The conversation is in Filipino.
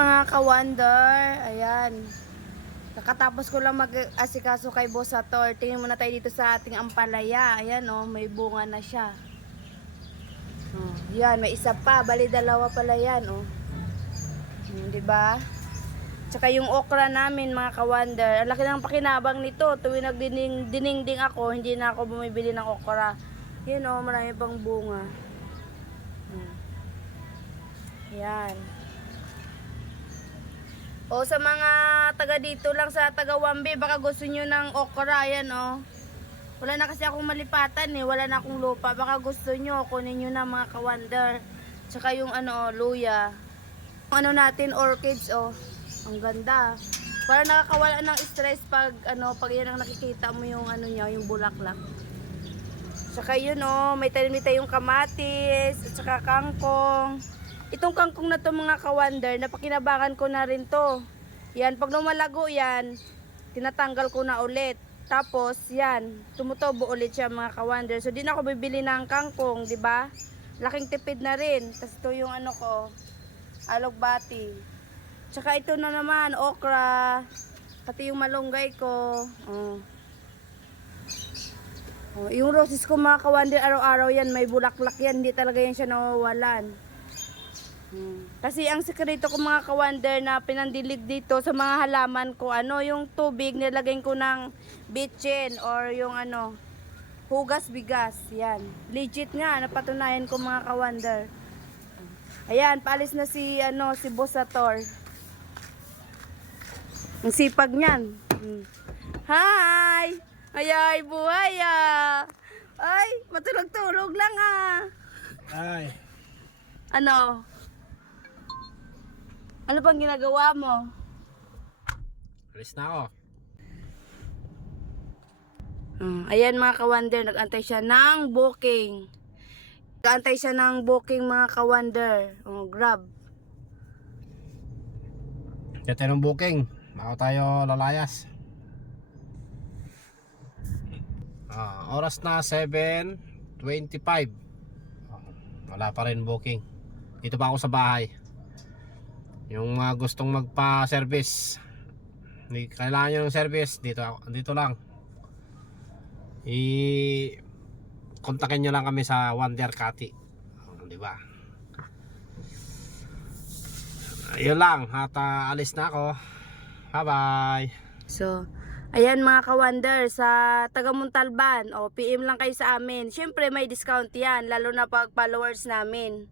mga ka-wonder, ayan. Kakatapos ko lang mag-asikaso kay Boss Sator. Tingnan muna tayo dito sa ating ampalaya. Ayan oh, may bunga na siya. Oh, yan, may isa pa, bali dalawa pala yan oh. 'Di ba? Tsaka yung okra namin mga ka-wonder, ang laki ng pakinabang nito. Tuwing nagdiningding ako, hindi na ako bumibili ng okra. Yan oh, marami pang bunga. Yan. O sa mga taga dito lang sa taga Wambe, baka gusto nyo ng okra, yan o. Wala na kasi akong malipatan eh, wala na akong lupa. Baka gusto nyo, kunin nyo na mga ka-wonder. Tsaka yung ano, luya. Yung ano natin, orchids o. Ang ganda. Para nakakawala ng stress pag ano, pag yan ang nakikita mo yung ano niya, yung bulaklak. Tsaka yun o, may tanim tayong kamatis, at saka kangkong. Itong kangkong na to mga ka-wonder, napakinabangan ko na rin to. Yan, pag lumalago yan, tinatanggal ko na ulit. Tapos, yan, tumutubo ulit siya mga ka-wonder. So, di na ako bibili ng kangkong, di ba? Laking tipid na rin. Tapos ito yung ano ko, alugbati. Tsaka ito na naman, okra. Pati yung malunggay ko. Yung roses ko mga ka-wonder, araw-araw yan, may bulaklak yan. Hindi talaga yan siya nawawalan. Kasi ang sekreto ko mga ka-wonder na pinandilig dito sa mga halaman ko, ano, yung tubig nilagay ko ng bitchin or yung ano, hugas bigas, yan. Legit nga, napatunayan ko mga ka-wonder. Ayan, paalis na si, ano, si Boss Sator. Ang sipag niyan. Hi! Ayay, buhay ah! Ay, matulog-tulog lang ah! Ay, Ano? Ano pang ginagawa mo? alis na ako. Ayan mga ka-wonder, nag-antay siya ng booking. Nag-antay siya ng booking mga ka-wonder. Grab. Kaya tayo ng booking. Bago tayo lalayas. Oras na 7:25. Wala pa rin booking. Dito pa ako sa bahay. Yung gustong magpa-service, kailangan nyo ng service, dito lang. I-kontakin nyo lang kami sa Wonder Cati. Diba? Ayun lang, at alis na ako. Bye bye. So, ayan mga ka-wonder, sa taga Montalban, PM lang kayo sa amin. Siyempre may discount yan, lalo na pag followers namin.